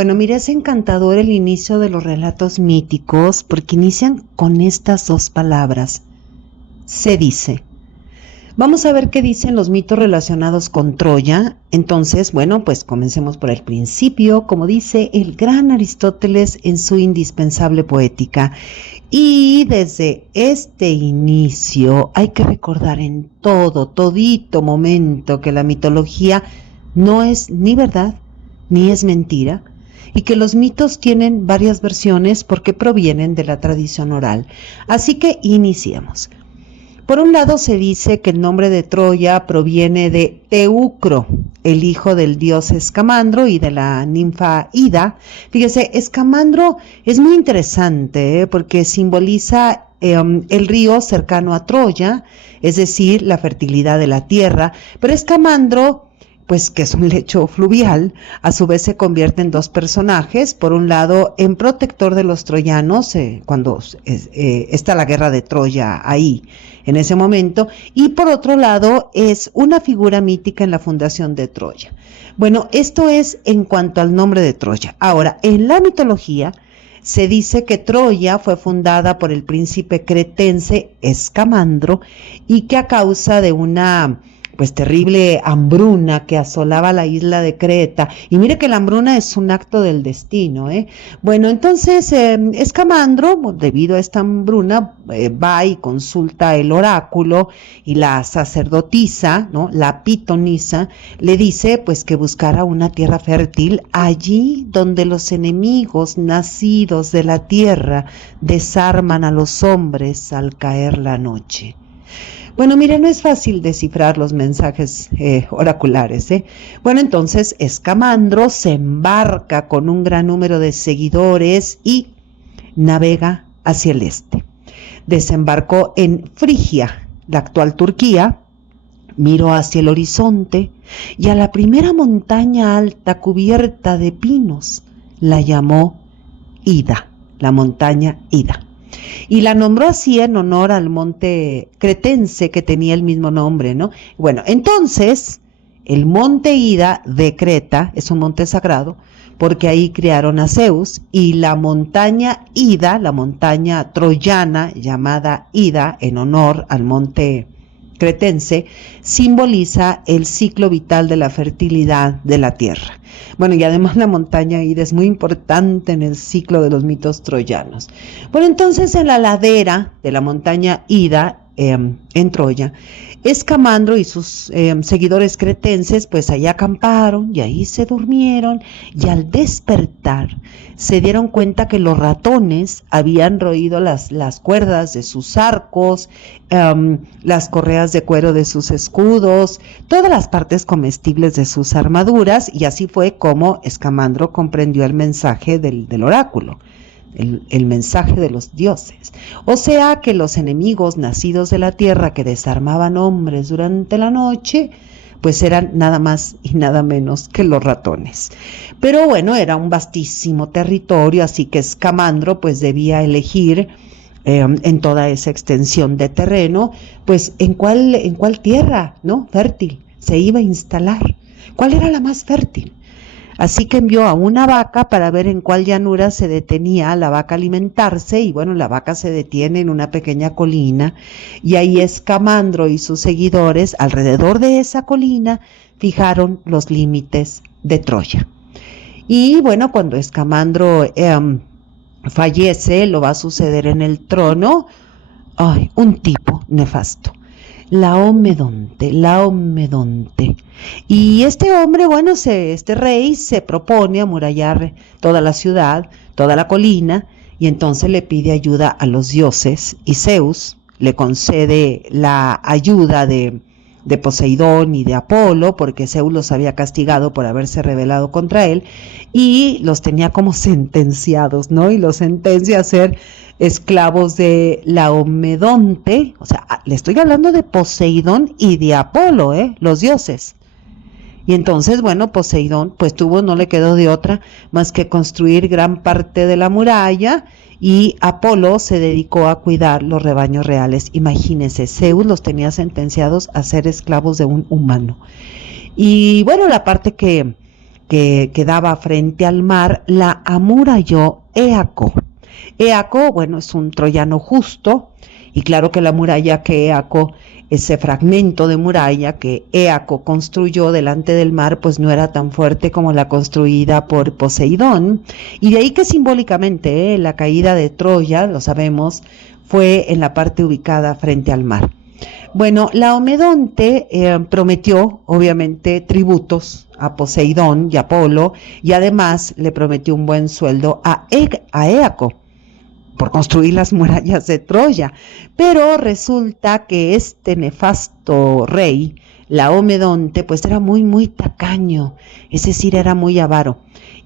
Bueno, mira, es encantador el inicio de los relatos míticos porque inician con estas dos palabras. Se dice. Vamos a ver qué dicen los mitos relacionados con Troya. Entonces, bueno, pues comencemos por el principio, como dice el gran Aristóteles en su indispensable Poética. Y desde este inicio hay que recordar en todito momento que la mitología no es ni verdad ni es mentira, y que los mitos tienen varias versiones porque provienen de la tradición oral. Así que iniciemos. Por un lado se dice que el nombre de Troya proviene de Teucro, el hijo del dios Escamandro y de la ninfa Ida. Fíjese, Escamandro es muy interesante porque simboliza el río cercano a Troya, es decir, la fertilidad de la tierra, pero Escamandro, pues que es un lecho fluvial, a su vez se convierte en dos personajes, por un lado en protector de los troyanos, cuando está la guerra de Troya ahí, en ese momento, y por otro lado es una figura mítica en la fundación de Troya. Bueno, esto es en cuanto al nombre de Troya. Ahora, en la mitología se dice que Troya fue fundada por el príncipe cretense Escamandro y que a causa de una terrible hambruna que asolaba la isla de Creta, y mire que la hambruna es un acto del destino, Bueno, entonces Escamandro, debido a esta hambruna, va y consulta el oráculo, y la sacerdotisa, ¿no?, la pitonisa, le dice pues que buscara una tierra fértil allí donde los enemigos nacidos de la tierra desarman a los hombres al caer la noche. Bueno, mire, no es fácil descifrar los mensajes oraculares, Bueno, entonces Escamandro se embarca con un gran número de seguidores y navega hacia el este. Desembarcó en Frigia, la actual Turquía, miró hacia el horizonte y a la primera montaña alta cubierta de pinos la llamó Ida, la montaña Ida. Y la nombró así en honor al monte cretense que tenía el mismo nombre, ¿no? Bueno, entonces, el monte Ida de Creta es un monte sagrado porque ahí crearon a Zeus, y la montaña Ida, la montaña troyana llamada Ida en honor al monte cretense, simboliza el ciclo vital de la fertilidad de la tierra. Bueno, y además la montaña Ida es muy importante en el ciclo de los mitos troyanos. Bueno, entonces en la ladera de la montaña Ida, en Troya, Escamandro y sus seguidores cretenses pues allá acamparon y ahí se durmieron, y al despertar se dieron cuenta que los ratones habían roído las cuerdas de sus arcos, las correas de cuero de sus escudos, todas las partes comestibles de sus armaduras, y así fue como Escamandro comprendió el mensaje del oráculo. El mensaje de los dioses, o sea que los enemigos nacidos de la tierra que desarmaban hombres durante la noche, pues eran nada más y nada menos que los ratones. Pero bueno, era un vastísimo territorio, así que Escamandro pues debía elegir en toda esa extensión de terreno, pues en cuál tierra, ¿no?, fértil se iba a instalar, cuál era la más fértil. Así que envió a una vaca para ver en cuál llanura se detenía la vaca a alimentarse, y bueno, la vaca se detiene en una pequeña colina, y ahí Escamandro y sus seguidores, alrededor de esa colina, fijaron los límites de Troya. Y bueno, cuando Escamandro fallece, lo va a suceder en el trono un tipo nefasto. Laomedonte. Y este hombre, bueno, este rey se propone amurallar toda la ciudad, toda la colina, y entonces le pide ayuda a los dioses, y Zeus le concede la ayuda de Poseidón y de Apolo, porque Zeus los había castigado por haberse rebelado contra él, y los tenía como sentenciados, ¿no? Y los sentencia a ser esclavos de Laomedonte, o sea, le estoy hablando de Poseidón y de Apolo, los dioses. Y entonces, bueno, Poseidón pues no le quedó de otra más que construir gran parte de la muralla, y Apolo se dedicó a cuidar los rebaños reales. Imagínense, Zeus los tenía sentenciados a ser esclavos de un humano. Y bueno, la parte que que daba frente al mar, la amuralló Éaco. Éaco, bueno, es un troyano justo, y claro que la muralla que Éaco, ese fragmento de muralla que Éaco construyó delante del mar, pues no era tan fuerte como la construida por Poseidón, y de ahí que simbólicamente la caída de Troya, lo sabemos, fue en la parte ubicada frente al mar. Bueno, Laomedonte prometió, obviamente, tributos a Poseidón y Apolo, y además le prometió un buen sueldo a Éaco por construir las murallas de Troya. Pero resulta que este nefasto rey, Laomedonte, pues era muy tacaño, es decir, era muy avaro,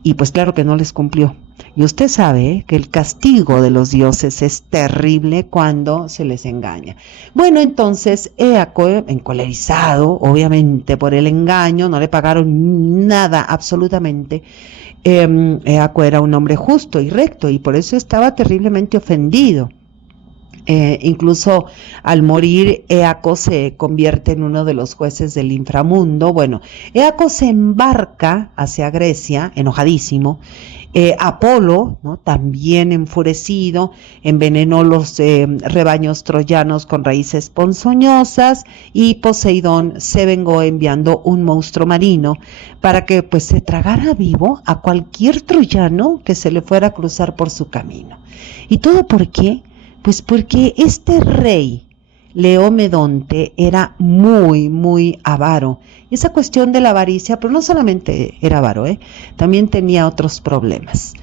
y pues claro que no les cumplió. Y usted sabe que el castigo de los dioses es terrible cuando se les engaña. Bueno, entonces Éaco, encolerizado, obviamente, por el engaño, no le pagaron nada, absolutamente. Éaco era un hombre justo y recto, y por eso estaba terriblemente ofendido. Incluso al morir, Éaco se convierte en uno de los jueces del inframundo. Bueno, Éaco se embarca hacia Grecia, enojadísimo. Apolo, ¿no?, también enfurecido, envenenó los rebaños troyanos con raíces ponzoñosas, y Poseidón se vengó enviando un monstruo marino para que pues se tragara vivo a cualquier troyano que se le fuera a cruzar por su camino. ¿Y todo por qué? Pues porque este rey Laomedonte era muy avaro. Y esa cuestión de la avaricia, pero no solamente era avaro, también tenía otros problemas.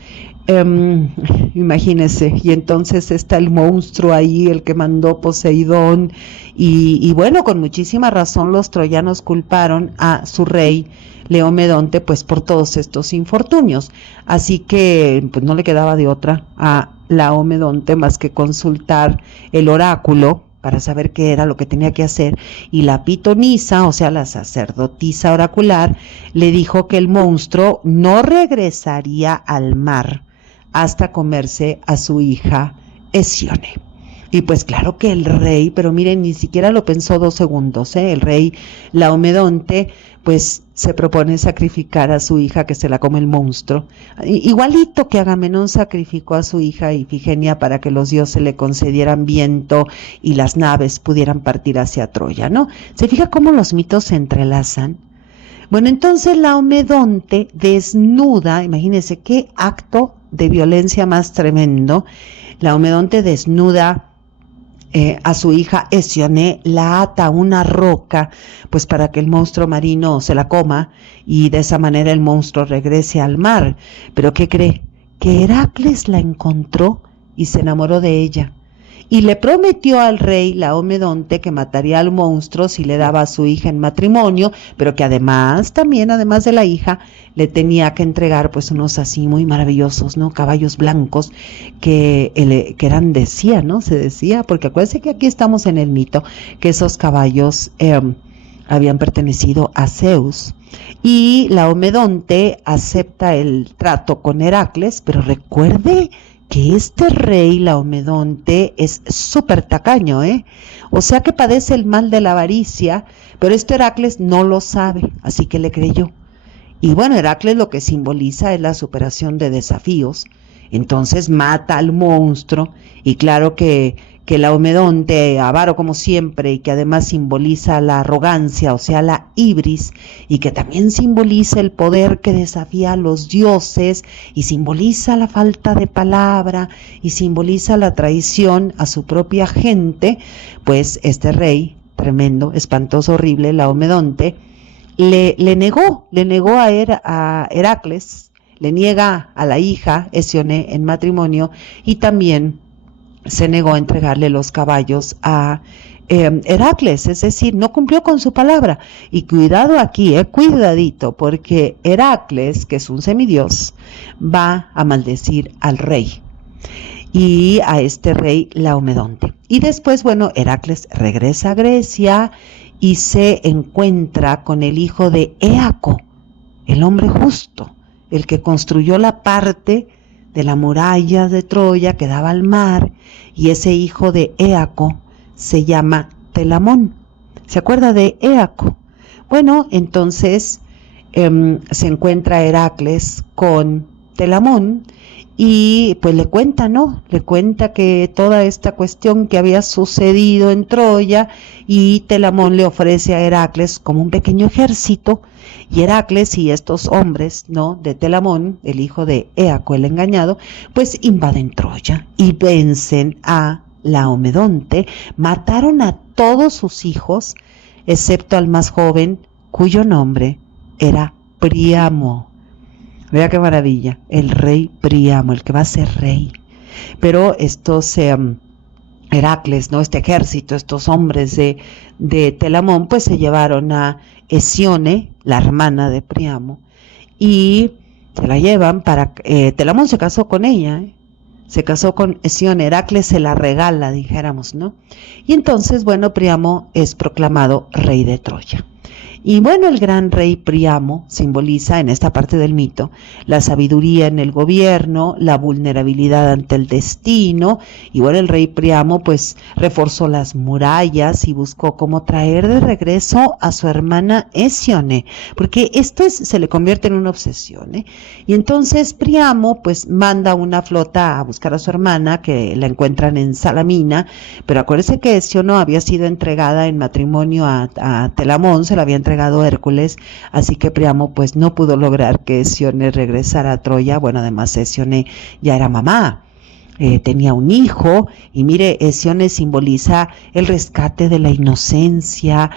Imagínense, y entonces está el monstruo ahí, el que mandó Poseidón, y bueno, con muchísima razón los troyanos culparon a su rey Laomedonte pues por todos estos infortunios. Así que pues no le quedaba de otra a Laomedonte más que consultar el oráculo para saber qué era lo que tenía que hacer, y la pitonisa, o sea la sacerdotisa oracular, le dijo que el monstruo no regresaría al mar hasta comerse a su hija Hesione. Y pues claro que el rey, pero miren, ni siquiera lo pensó 2 segundos, el rey Laomedonte pues se propone sacrificar a su hija, que se la come el monstruo, igualito que Agamenón sacrificó a su hija Ifigenia para que los dioses le concedieran viento y las naves pudieran partir hacia Troya, ¿no? ¿Se fija cómo los mitos se entrelazan? Bueno, entonces Laomedonte desnuda, imagínense qué acto de violencia más tremendo. Laomedonte desnuda a su hija Hesione, la ata a una roca, pues para que el monstruo marino se la coma, y de esa manera el monstruo regrese al mar. Pero ¿qué cree? Que Heracles la encontró y se enamoró de ella, y le prometió al rey Laomedonte que mataría al monstruo si le daba a su hija en matrimonio, pero que además de la hija, le tenía que entregar pues unos así muy maravillosos, ¿no?, caballos blancos que eran ¿no? Se decía, porque acuérdense que aquí estamos en el mito, que esos caballos habían pertenecido a Zeus. Y Laomedonte acepta el trato con Heracles, pero recuerde que este rey Laomedonte es súper tacaño, o sea que padece el mal de la avaricia, pero Heracles no lo sabe, así que le creyó. Y bueno, Heracles lo que simboliza es la superación de desafíos. Entonces mata al monstruo, y claro que Laomedonte, avaro como siempre, y que además simboliza la arrogancia, o sea la ibris, y que también simboliza el poder que desafía a los dioses, y simboliza la falta de palabra, y simboliza la traición a su propia gente, pues este rey tremendo, espantoso, horrible, Laomedonte, le negó a Heracles, le niega a la hija Hesione en matrimonio, y también se negó a entregarle los caballos a Heracles, es decir, no cumplió con su palabra. Y cuidado aquí, cuidadito, porque Heracles, que es un semidios, va a maldecir al rey, y a este rey Laomedonte. Y después, bueno, Heracles regresa a Grecia y se encuentra con el hijo de Éaco, el hombre justo, el que construyó la parte de la muralla de Troya que daba al mar, y ese hijo de Éaco se llama Telamón. ¿Se acuerda de Éaco? Bueno, entonces se encuentra Heracles con Telamón y pues le cuenta, ¿no? Le cuenta que toda esta cuestión que había sucedido en Troya, y Telamón le ofrece a Heracles como un pequeño ejército, y Heracles y estos hombres, ¿no?, de Telamón, el hijo de Éaco el engañado, pues invaden Troya y vencen a Laomedonte, mataron a todos sus hijos, excepto al más joven, cuyo nombre era Príamo. Vea qué maravilla, el rey Príamo, el que va a ser rey. Pero estos Heracles, ¿no?, este ejército, estos hombres de Telamón, pues se llevaron a Hesione, la hermana de Príamo, y se la llevan para... Telamón se casó con ella, se casó con Hesione, Heracles se la regala, dijéramos, ¿no? Y entonces, bueno, Príamo es proclamado rey de Troya. Y bueno, el gran rey Príamo simboliza en esta parte del mito la sabiduría en el gobierno, la vulnerabilidad ante el destino, y bueno, el rey Príamo pues reforzó las murallas y buscó cómo traer de regreso a su hermana Hesione, porque esto se le convierte en una obsesión, ¿eh? Y entonces Príamo pues manda una flota a buscar a su hermana, que la encuentran en Salamina, pero acuérdense que Hesione había sido entregada en matrimonio a Telamón, se la había entregado Hércules, así que Príamo pues no pudo lograr que Hesione regresara a Troya. Bueno, además Hesione ya era mamá, tenía un hijo, y mire, Hesione simboliza el rescate de la inocencia,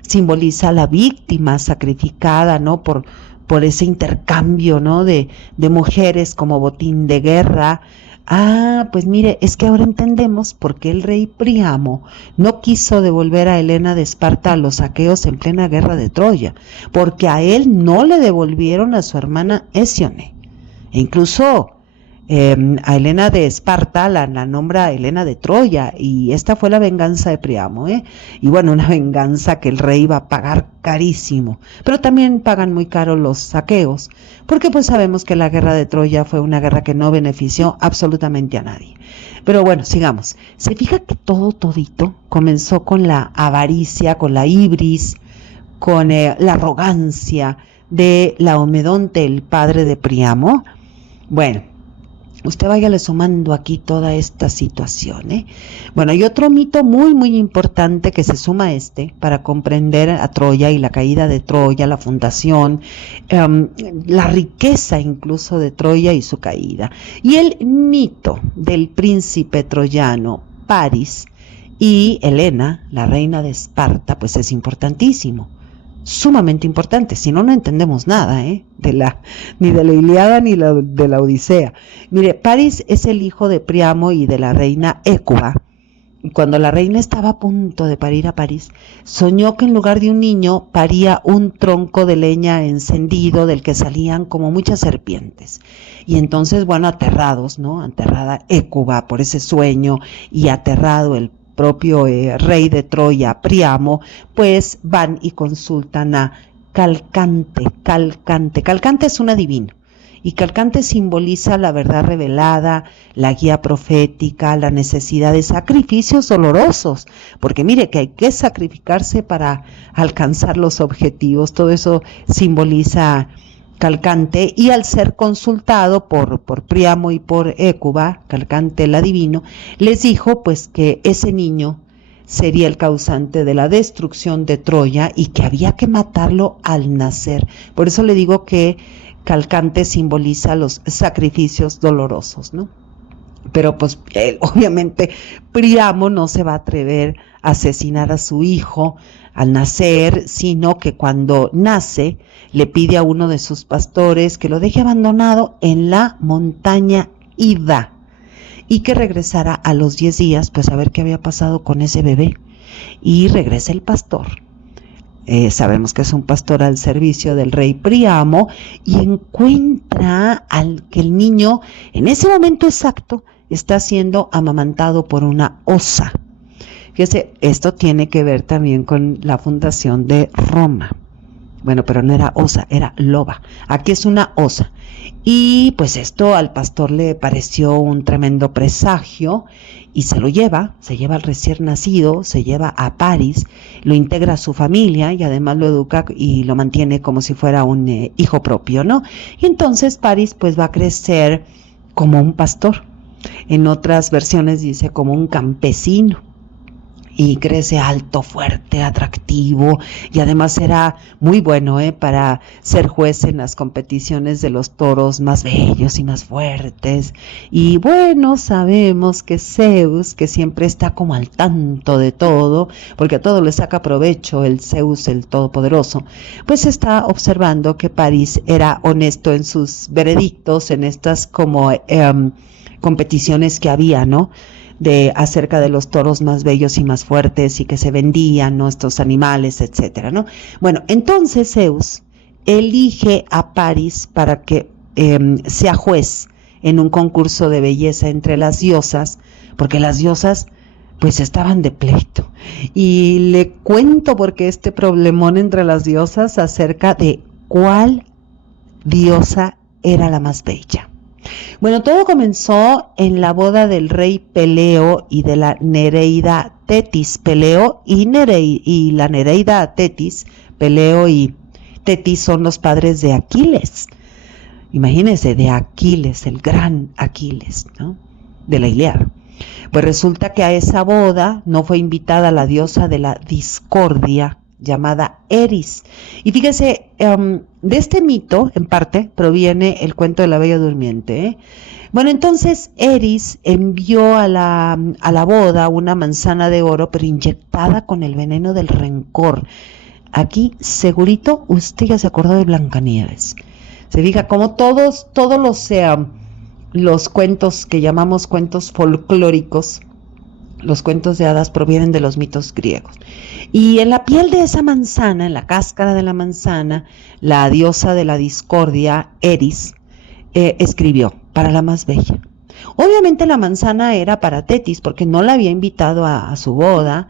simboliza la víctima sacrificada, ¿no?, por ese intercambio, ¿no?, de mujeres como botín de guerra. Ah, pues mire, es que ahora entendemos por qué el rey Príamo no quiso devolver a Helena de Esparta a los aqueos en plena guerra de Troya, porque a él no le devolvieron a su hermana Hesione. E incluso a Helena de Esparta la nombra Helena de Troya, y esta fue la venganza de Príamo, y bueno, una venganza que el rey va a pagar carísimo, pero también pagan muy caro los aqueos, porque pues sabemos que la guerra de Troya fue una guerra que no benefició absolutamente a nadie. Pero bueno, sigamos. Se fija que todito comenzó con la avaricia, con la ibris, con la arrogancia de Laomedonte, el padre de Príamo. Bueno, usted váyale sumando aquí toda esta situación, ¿eh? Bueno, hay otro mito muy, muy importante que se suma a para comprender a Troya y la caída de Troya, la fundación, la riqueza incluso de Troya y su caída. Y el mito del príncipe troyano Paris y Helena, la reina de Esparta, pues es importantísimo. Sumamente importante, si no, no entendemos nada, ni de la Ilíada ni de la Odisea. Mire, Paris es el hijo de Príamo y de la reina Hécuba. Cuando la reina estaba a punto de parir a París, soñó que en lugar de un niño paría un tronco de leña encendido del que salían como muchas serpientes. Y entonces, bueno, aterrados, ¿no? Aterrada Hécuba por ese sueño, y aterrado el propio rey de Troya, Príamo, pues van y consultan a Calcante. Calcante es un adivino, y Calcante simboliza la verdad revelada, la guía profética, la necesidad de sacrificios dolorosos, porque mire que hay que sacrificarse para alcanzar los objetivos. Todo eso simboliza Calcante, y al ser consultado por Príamo y por Hécuba, Calcante el adivino, les dijo pues que ese niño sería el causante de la destrucción de Troya y que había que matarlo al nacer. Por eso le digo que Calcante simboliza los sacrificios dolorosos, ¿no? Pero pues obviamente Príamo no se va a atrever a asesinar a su hijo al nacer, sino que cuando nace le pide a uno de sus pastores que lo deje abandonado en la montaña Ida, y que regresara a los 10 días pues a ver qué había pasado con ese bebé. Y regresa el pastor. Sabemos que es un pastor al servicio del rey Príamo, y encuentra que el niño en ese momento exacto está siendo amamantado por una osa. Fíjese, esto tiene que ver también con la fundación de Roma. Bueno, pero no era osa, era loba. Aquí es una osa. Y pues esto al pastor le pareció un tremendo presagio y se lleva al recién nacido, se lleva a Paris, lo integra a su familia y además lo educa y lo mantiene como si fuera un hijo propio, ¿no? Y entonces Paris pues va a crecer como un pastor. En otras versiones dice como un campesino. Y crece alto, fuerte, atractivo y además era muy bueno para ser juez en las competiciones de los toros más bellos y más fuertes. Y bueno, sabemos que Zeus, que siempre está como al tanto de todo, porque a todo le saca provecho el Zeus, el Todopoderoso, pues está observando que París era honesto en sus veredictos, en estas como competiciones que había, ¿no? De acerca de los toros más bellos y más fuertes y que se vendían, ¿no? Estos animales, etcétera, ¿no? Bueno, entonces Zeus elige a Paris para que sea juez en un concurso de belleza entre las diosas, porque las diosas pues estaban de pleito. Y le cuento porque este problemón entre las diosas acerca de cuál diosa era la más bella. Bueno, todo comenzó en la boda del rey Peleo y de la Nereida Tetis. Peleo y la Nereida Tetis, Peleo y Tetis son los padres de Aquiles. Imagínense, de Aquiles, el gran Aquiles, ¿no? De la Ilíada. Pues resulta que a esa boda no fue invitada la diosa de la discordia, llamada Eris. Y fíjese, de este mito, en parte, proviene el cuento de la Bella Durmiente. Bueno, entonces Eris envió a la boda una manzana de oro, pero inyectada con el veneno del rencor. Aquí, segurito, usted ya se acordó de Blancanieves. Se fija como todos los cuentos que llamamos cuentos folclóricos, los cuentos de hadas provienen de los mitos griegos. Y en la piel de esa manzana, en la cáscara de la manzana, la diosa de la discordia, Eris, escribió, para la más bella. Obviamente la manzana era para Tetis, porque no la había invitado a su boda,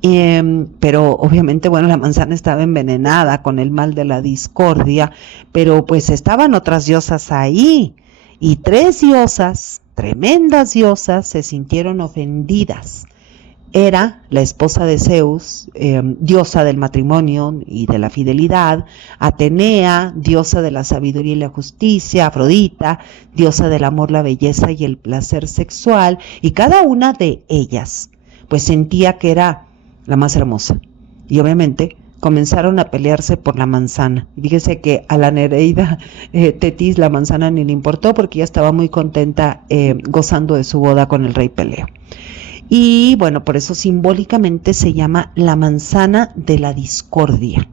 pero obviamente, bueno, la manzana estaba envenenada con el mal de la discordia, pero pues estaban otras diosas ahí, y 3 diosas, tremendas diosas, se sintieron ofendidas. Era la esposa de Zeus, diosa del matrimonio y de la fidelidad; Atenea, diosa de la sabiduría y la justicia; Afrodita, diosa del amor, la belleza y el placer sexual, y cada una de ellas pues sentía que era la más hermosa. Y obviamente comenzaron a pelearse por la manzana. Fíjese que a la Nereida Tetis la manzana ni le importó porque ella estaba muy contenta gozando de su boda con el rey Peleo. Y bueno, por eso simbólicamente se llama la manzana de la discordia.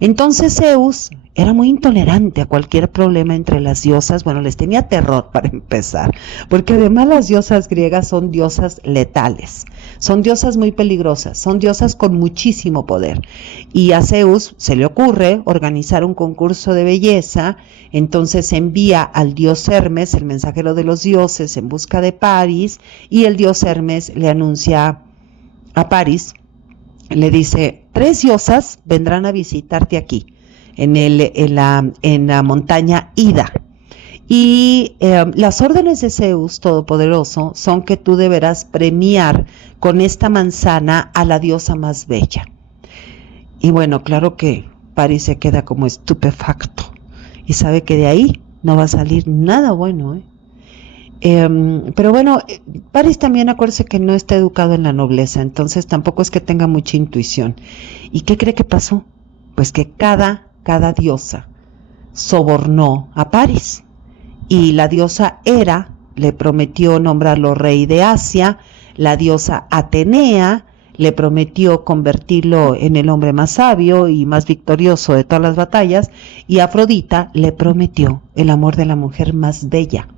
Entonces Zeus era muy intolerante a cualquier problema entre las diosas. Bueno, les tenía terror para empezar, porque además las diosas griegas son diosas letales, son diosas muy peligrosas, son diosas con muchísimo poder. Y a Zeus se le ocurre organizar un concurso de belleza. Entonces envía al dios Hermes, el mensajero de los dioses, en busca de Paris, y el dios Hermes le anuncia a Paris, le dice: 3 diosas vendrán a visitarte aquí, en la montaña Ida. Y las órdenes de Zeus Todopoderoso son que tú deberás premiar con esta manzana a la diosa más bella. Y bueno, claro que Paris se queda como estupefacto y sabe que de ahí no va a salir nada bueno, pero bueno, Paris también, acuérdese que no está educado en la nobleza, entonces tampoco es que tenga mucha intuición. ¿Y qué cree que pasó? Pues que cada diosa sobornó a Paris, y la diosa Hera le prometió nombrarlo rey de Asia, la diosa Atenea le prometió convertirlo en el hombre más sabio y más victorioso de todas las batallas, y Afrodita le prometió el amor de la mujer más bella,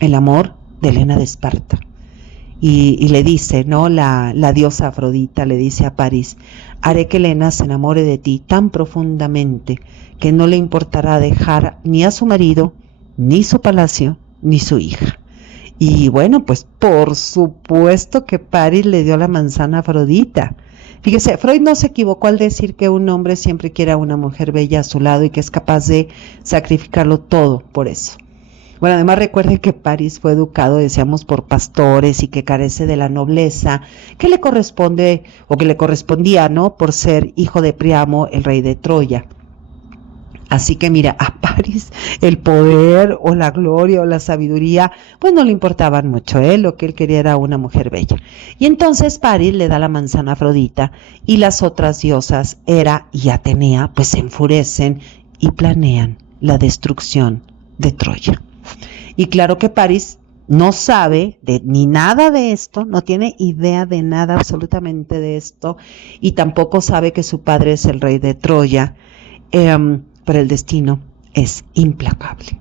el amor de Helena de Esparta. Y le dice, ¿no? La diosa Afrodita le dice a Paris: haré que Helena se enamore de ti tan profundamente que no le importará dejar ni a su marido, ni su palacio, ni su hija. Y bueno, pues por supuesto que Paris le dio la manzana a Afrodita. Fíjese, Freud no se equivocó al decir que un hombre siempre quiere a una mujer bella a su lado y que es capaz de sacrificarlo todo por eso. Bueno, además recuerden que París fue educado, decíamos, por pastores y que carece de la nobleza que le corresponde o que le correspondía, ¿no? Por ser hijo de Priamo, el rey de Troya. Así que mira, a París el poder o la gloria o la sabiduría, pues no le importaban mucho, lo que él quería era una mujer bella. Y entonces París le da la manzana a Afrodita y las otras diosas, Hera y Atenea, pues se enfurecen y planean la destrucción de Troya. Y claro que París no sabe ni nada de esto, no tiene idea de nada absolutamente de esto, y tampoco sabe que su padre es el rey de Troya, pero el destino es implacable.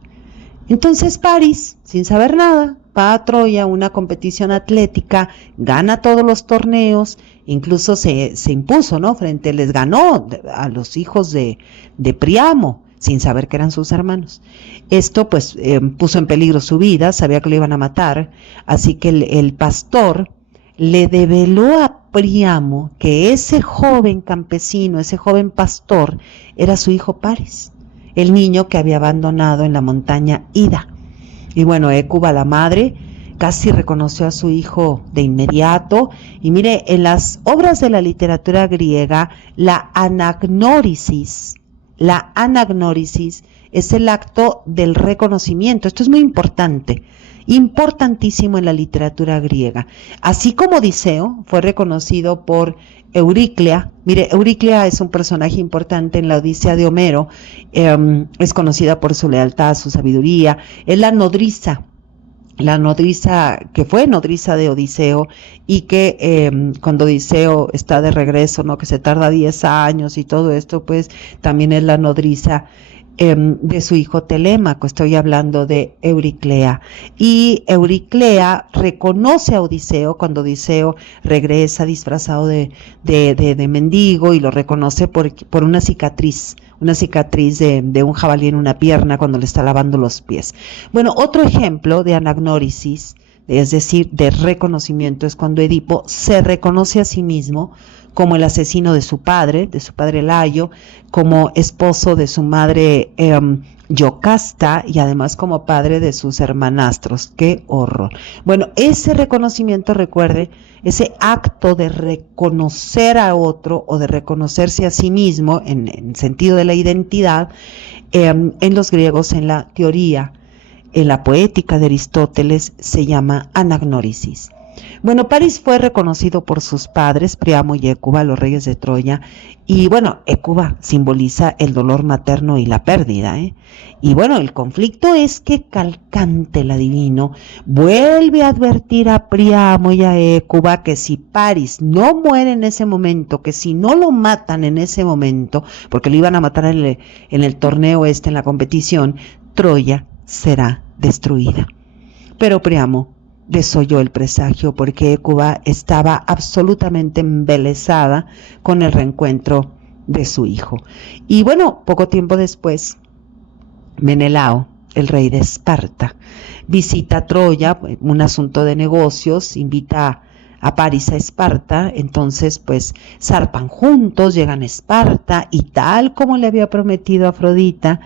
Entonces París, sin saber nada, va a Troya, una competición atlética, gana todos los torneos, incluso se impuso, ¿no? Les ganó a los hijos de Priamo, sin saber que eran sus hermanos. Esto pues puso en peligro su vida, sabía que lo iban a matar, así que el pastor le develó a Priamo que ese joven campesino, ese joven pastor, era su hijo París, el niño que había abandonado en la montaña Ida. Y bueno, Hécuba, la madre, casi reconoció a su hijo de inmediato. Y mire, en las obras de la literatura griega, la anagnórisis es el acto del reconocimiento. Esto es muy importante, importantísimo en la literatura griega. Así como Odiseo fue reconocido por Euríclea. Mire, Euríclea es un personaje importante en la Odisea de Homero, es conocida por su lealtad, su sabiduría, es la nodriza que fue nodriza de Odiseo y que cuando Odiseo está de regreso, ¿no? Que se tarda 10 años y todo esto, pues también es la nodriza de su hijo Telémaco. Estoy hablando de Euriclea. Y Euriclea reconoce a Odiseo cuando Odiseo regresa disfrazado de mendigo, y lo reconoce por una cicatriz de un jabalí en una pierna cuando le está lavando los pies. Bueno, otro ejemplo de anagnórisis, es decir, de reconocimiento, es cuando Edipo se reconoce a sí mismo como el asesino de su padre Layo, como esposo de su madre Yocasta, y además como padre de sus hermanastros. ¡Qué horror! Bueno, ese reconocimiento, recuerde, ese acto de reconocer a otro o de reconocerse a sí mismo en sentido de la identidad, en los griegos, en la teoría, en la poética de Aristóteles, se llama anagnórisis. Bueno, París fue reconocido por sus padres, Priamo y Hécuba, los reyes de Troya, y bueno, Hécuba simboliza el dolor materno y la pérdida, Y bueno, el conflicto es que Calcante, el adivino, vuelve a advertir a Priamo y a Hécuba que si París no muere en ese momento, que si no lo matan en ese momento, porque lo iban a matar en el torneo en la competición, Troya será destruida. Pero Priamo desoyó el presagio, porque Hécuba estaba absolutamente embelesada con el reencuentro de su hijo. Y bueno, poco tiempo después, Menelao, el rey de Esparta, visita Troya, un asunto de negocios, invita a París a Esparta. Entonces pues zarpan juntos, llegan a Esparta, y tal como le había prometido a Afrodita,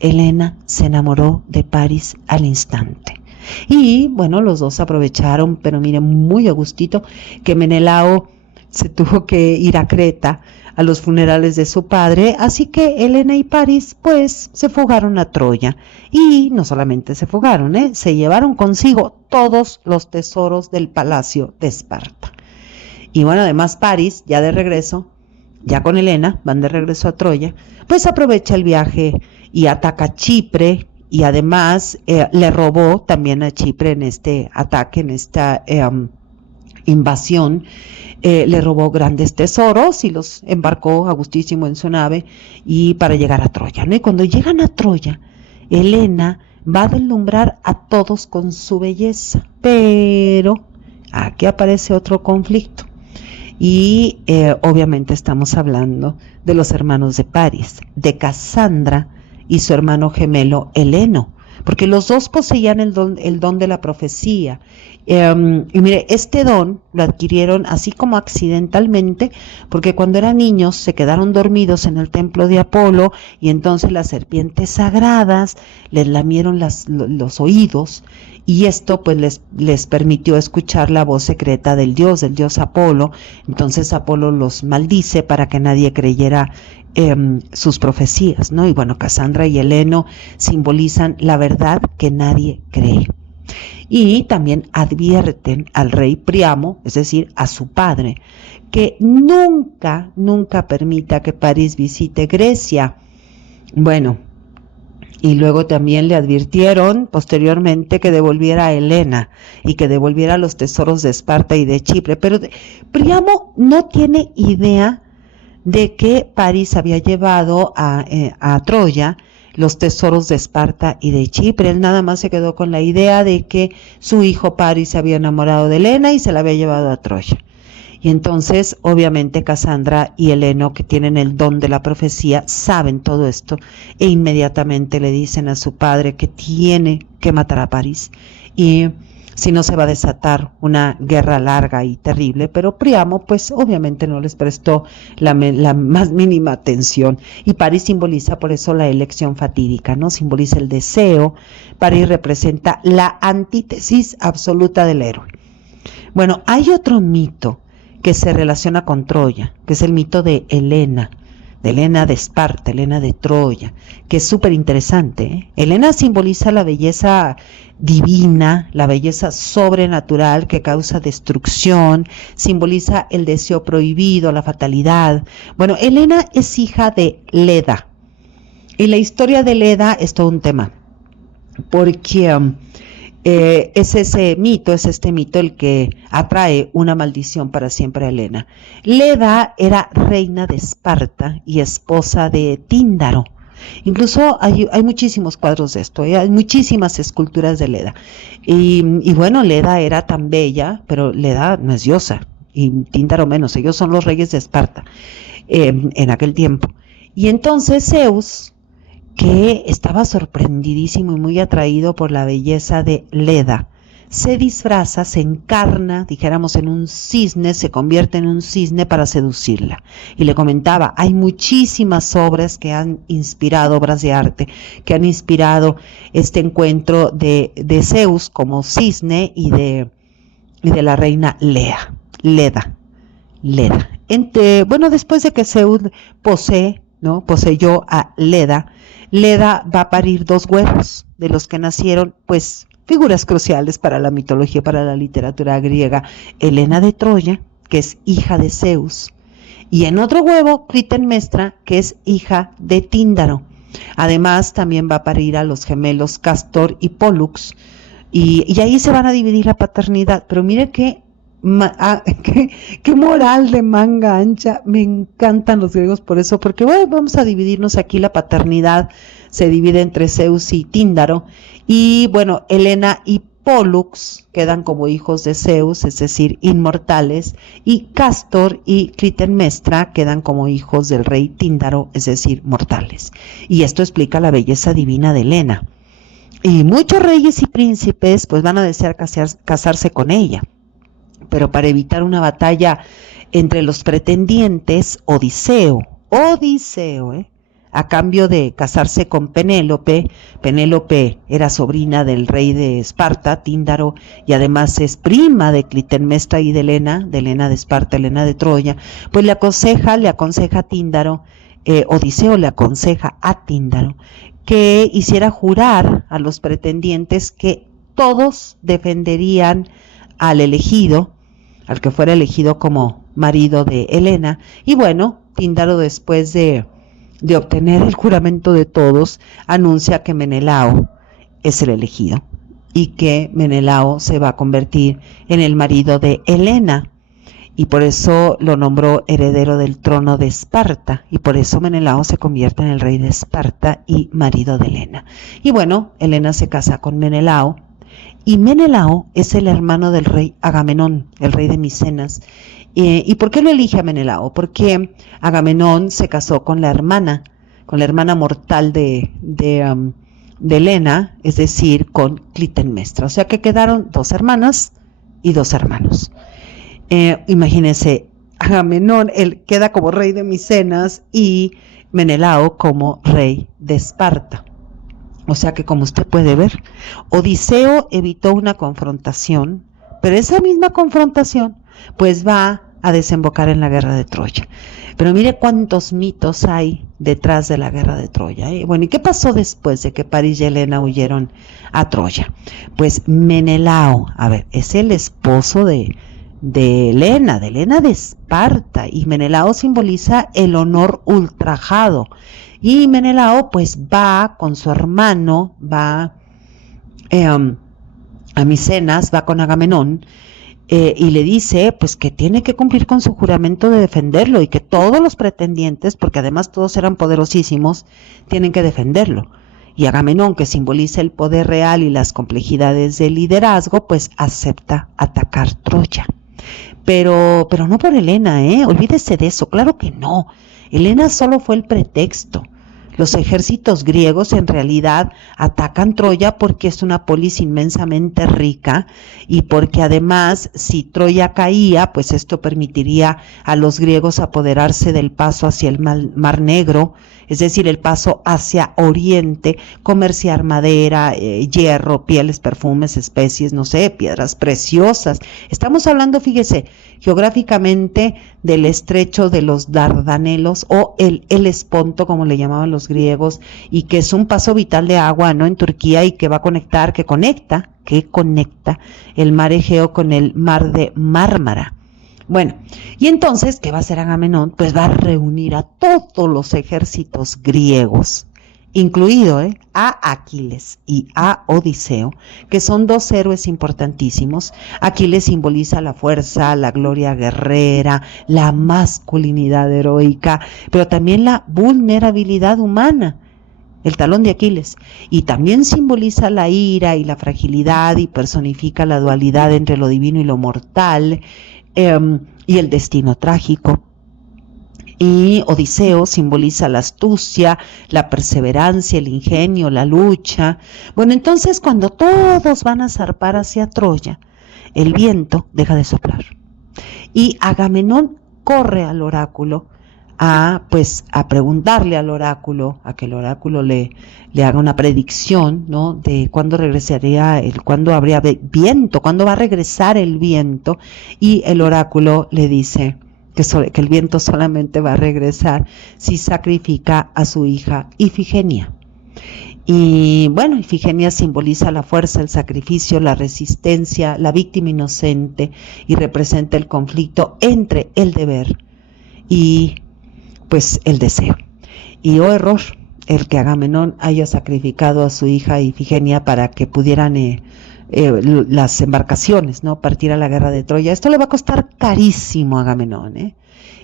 Helena se enamoró de París al instante. Y bueno, los dos aprovecharon, pero miren, muy a gustito, que Menelao se tuvo que ir a Creta a los funerales de su padre, así que Helena y París pues se fugaron a Troya. Y no solamente se fugaron, se llevaron consigo todos los tesoros del palacio de Esparta. Y bueno, además París, ya de regreso, ya con Helena, van de regreso a Troya, pues aprovecha el viaje y ataca Chipre. Y además le robó también a Chipre en este ataque, en esta invasión, le robó grandes tesoros y los embarcó a gustísimo en su nave, y para llegar a Troya, ¿no? Y cuando llegan a Troya, Helena va a deslumbrar a todos con su belleza, pero aquí aparece otro conflicto. Y obviamente estamos hablando de los hermanos de París, de Casandra y su hermano gemelo Heleno, porque los dos poseían el don de la profecía. Y mire, este don lo adquirieron así como accidentalmente, porque cuando eran niños se quedaron dormidos en el templo de Apolo y entonces las serpientes sagradas les lamieron los oídos, y esto pues les permitió escuchar la voz secreta del dios Apolo. Entonces Apolo los maldice para que nadie creyera sus profecías, ¿no? Y bueno, Casandra y Heleno simbolizan la verdad que nadie cree. Y también advierten al rey Príamo, es decir, a su padre, que nunca permita que París visite Grecia. Bueno, y luego también le advirtieron posteriormente que devolviera a Helena y que devolviera los tesoros de Esparta y de Chipre. Pero Príamo no tiene idea de que París había llevado a Troya los tesoros de Esparta y de Chipre. Él nada más se quedó con la idea de que su hijo París se había enamorado de Helena y se la había llevado a Troya. Y entonces, obviamente, Casandra y Heleno, que tienen el don de la profecía, saben todo esto e inmediatamente le dicen a su padre que tiene que matar a París. Y si no se va a desatar una guerra larga y terrible, pero Príamo pues obviamente no les prestó la más mínima atención, y París simboliza por eso la elección fatídica, ¿no? Simboliza el deseo. París representa la antítesis absoluta del héroe. Bueno, hay otro mito que se relaciona con Troya, que es el mito de Helena de Esparta, Helena de Troya, que es súper interesante, ¿eh? Helena simboliza la belleza divina, la belleza sobrenatural que causa destrucción, simboliza el deseo prohibido, la fatalidad. Bueno, Helena es hija de Leda, y la historia de Leda es todo un tema, porque es este mito el que atrae una maldición para siempre a Helena. Leda era reina de Esparta y esposa de Tíndaro. Incluso hay muchísimos cuadros de esto, hay muchísimas esculturas de Leda. Y bueno, Leda era tan bella, pero Leda no es diosa, y Tíndaro menos. Ellos son los reyes de Esparta en aquel tiempo. Y entonces Zeus, que estaba sorprendidísimo y muy atraído por la belleza de Leda, se disfraza, se encarna, dijéramos, en un cisne, se convierte en un cisne para seducirla. Y le comentaba, hay muchísimas obras que han inspirado, obras de arte, que han inspirado este encuentro de Zeus como cisne y de la reina Leda. Bueno, después de que Zeus poseyó a Leda va a parir 2 huevos, de los que nacieron, pues, figuras cruciales para la mitología, para la literatura griega: Helena de Troya, que es hija de Zeus, y en otro huevo, Clitemnestra, que es hija de Tíndaro. Además, también va a parir a los gemelos Castor y Pólux, y ahí se van a dividir la paternidad. Pero mire qué moral de manga ancha. Me encantan los griegos por eso, porque bueno, vamos a dividirnos aquí. La paternidad se divide entre Zeus y Tíndaro, y bueno, Helena y Pólux quedan como hijos de Zeus, es decir, inmortales, y Castor y Clitemnestra quedan como hijos del rey Tíndaro, es decir, mortales. Y esto explica la belleza divina de Helena. Y muchos reyes y príncipes pues van a desear casarse con ella, pero para evitar una batalla entre los pretendientes, Odiseo, a cambio de casarse con Penélope era sobrina del rey de Esparta, Tíndaro, y además es prima de Clitemnestra y de Helena de Esparta, Helena de Troya, pues le aconseja a Tíndaro, Odiseo le aconseja a Tíndaro que hiciera jurar a los pretendientes que todos defenderían al elegido, al que fuera elegido como marido de Helena. Y bueno, Tíndaro, después de obtener el juramento de todos, anuncia que Menelao es el elegido y que Menelao se va a convertir en el marido de Helena, y por eso lo nombró heredero del trono de Esparta, y por eso Menelao se convierte en el rey de Esparta y marido de Helena. Y bueno, Helena se casa con Menelao, y Menelao es el hermano del rey Agamenón, el rey de Micenas. ¿Y por qué lo elige a Menelao? Porque Agamenón se casó con la hermana mortal de de Helena, es decir, con Clitemnestra. O sea que quedaron 2 hermanas y 2 hermanos. Imagínense, Agamenón, él queda como rey de Micenas y Menelao como rey de Esparta. O sea que, como usted puede ver, Odiseo evitó una confrontación, pero esa misma confrontación pues va a desembocar en la guerra de Troya. Pero mire cuántos mitos hay detrás de la guerra de Troya, ¿eh? Bueno, ¿y qué pasó después de que París y Helena huyeron a Troya? Pues Menelao, a ver, es el esposo de Helena de Esparta, y Menelao simboliza el honor ultrajado. Y Menelao pues va con su hermano, va a Micenas, va con Agamenón, y le dice pues que tiene que cumplir con su juramento de defenderlo, y que todos los pretendientes, porque además todos eran poderosísimos, tienen que defenderlo. Y Agamenón, que simboliza el poder real y las complejidades del liderazgo, pues acepta atacar Troya. Pero no por Helena, olvídese de eso, claro que no. Helena solo fue el pretexto. Los ejércitos griegos en realidad atacan Troya porque es una polis inmensamente rica, y porque además, si Troya caía, pues esto permitiría a los griegos apoderarse del paso hacia el Mar Negro, es decir, el paso hacia Oriente, comerciar madera, hierro, pieles, perfumes, especies, no sé, piedras preciosas. Estamos hablando, fíjese, geográficamente del estrecho de los Dardanelos, o el Helesponto, como le llamaban los griegos, y que es un paso vital de agua, ¿no?, en Turquía, y que va a conectar, que conecta el mar Egeo con el mar de Mármara. Bueno, y entonces, ¿qué va a hacer Agamenón? Pues va a reunir a todos los ejércitos griegos, incluido a Aquiles y a Odiseo, que son 2 héroes importantísimos. Aquiles simboliza la fuerza, la gloria guerrera, la masculinidad heroica, pero también la vulnerabilidad humana, el talón de Aquiles, y también simboliza la ira y la fragilidad, y personifica la dualidad entre lo divino y lo mortal, y el destino trágico. Y Odiseo simboliza la astucia, la perseverancia, el ingenio, la lucha. Bueno, entonces cuando todos van a zarpar hacia Troya, el viento deja de soplar, y Agamenón corre al oráculo a preguntarle al oráculo, a que el oráculo le haga una predicción, ¿no?, de cuándo regresaría cuándo habría viento, cuándo va a regresar el viento. Y el oráculo le dice que el viento solamente va a regresar si sacrifica a su hija Ifigenia. Y bueno, Ifigenia simboliza la fuerza, el sacrificio, la resistencia, la víctima inocente, y representa el conflicto entre el deber y pues el deseo. Y error el que Agamenón haya sacrificado a su hija Ifigenia para que pudieran las embarcaciones, ¿no?, partir a la guerra de Troya. Esto le va a costar carísimo a Agamenón,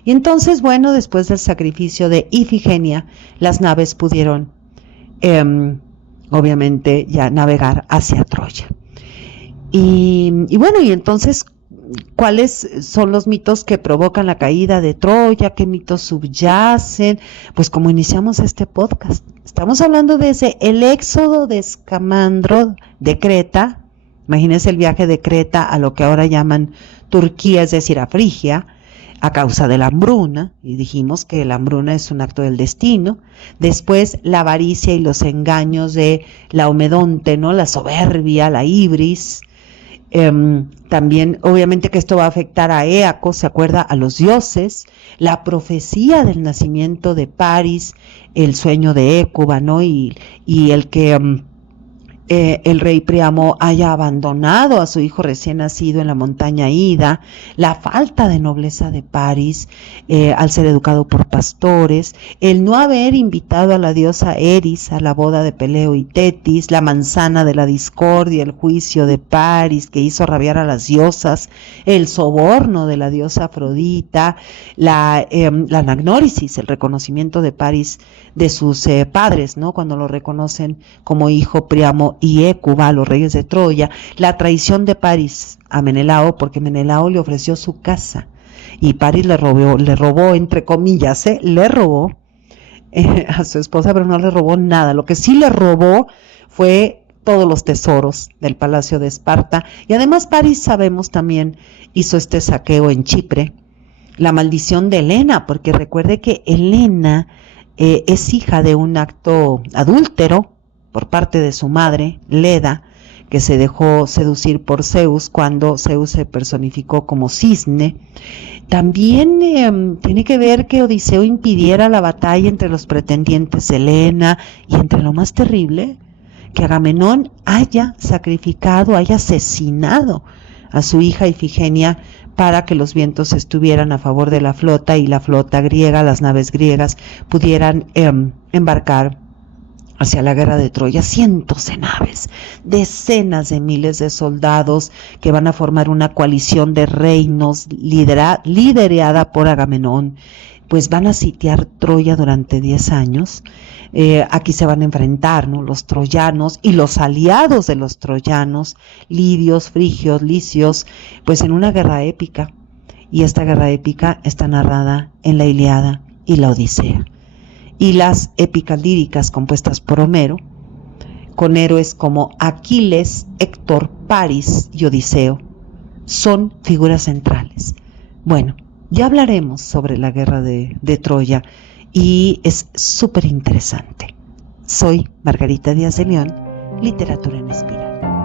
Y entonces, bueno, después del sacrificio de Ifigenia, las naves pudieron obviamente ya navegar hacia Troya. Y bueno, y entonces, ¿cuáles son los mitos que provocan la caída de Troya? ¿Qué mitos subyacen? Pues como iniciamos este podcast, estamos hablando desde el éxodo de Escamandro de Creta. Imagínense el viaje de Creta a lo que ahora llaman Turquía, es decir, a Frigia, a causa de la hambruna, y dijimos que la hambruna es un acto del destino. Después la avaricia y los engaños de Laomedonte, ¿no?, la soberbia, la ibris. También obviamente que esto va a afectar a Éaco, se acuerda, a los dioses, la profecía del nacimiento de París, el sueño de Hécuba, ¿no?, y el que el rey Príamo haya abandonado a su hijo recién nacido en la montaña Ida, la falta de nobleza de París al ser educado por pastores, el no haber invitado a la diosa Eris a la boda de Peleo y Tetis, la manzana de la discordia, el juicio de París que hizo rabiar a las diosas, el soborno de la diosa Afrodita, la anagnórisis, el reconocimiento de París de sus padres, ¿no?, cuando lo reconocen como hijo Príamo y Hécuba, los reyes de Troya, la traición de París a Menelao, porque Menelao le ofreció su casa y París le robó entre comillas, le robó a su esposa, pero no le robó nada. Lo que sí le robó fue todos los tesoros del Palacio de Esparta. Y además París, sabemos, también hizo este saqueo en Chipre. La maldición de Helena, porque recuerde que Helena es hija de un acto adúltero por parte de su madre, Leda, que se dejó seducir por Zeus cuando Zeus se personificó como cisne. También tiene que ver que Odiseo impidiera la batalla entre los pretendientes de Helena, y entre lo más terrible, que Agamenón haya sacrificado, haya asesinado a su hija Ifigenia para que los vientos estuvieran a favor de la flota y la flota griega, las naves griegas, pudieran embarcar hacia la guerra de Troya. Cientos de naves, decenas de miles de soldados que van a formar una coalición de reinos liderada por Agamenón, pues van a sitiar Troya durante 10 años. Aquí se van a enfrentar, ¿no?, los troyanos y los aliados de los troyanos, lidios, frigios, licios, pues en una guerra épica. Y esta guerra épica está narrada en la Ilíada y la Odisea. Y las épicas líricas compuestas por Homero, con héroes como Aquiles, Héctor, Paris y Odiseo, son figuras centrales. Bueno, ya hablaremos sobre la guerra de Troya y es súper interesante. Soy Margarita Díaz de León, Literatura en Espiral.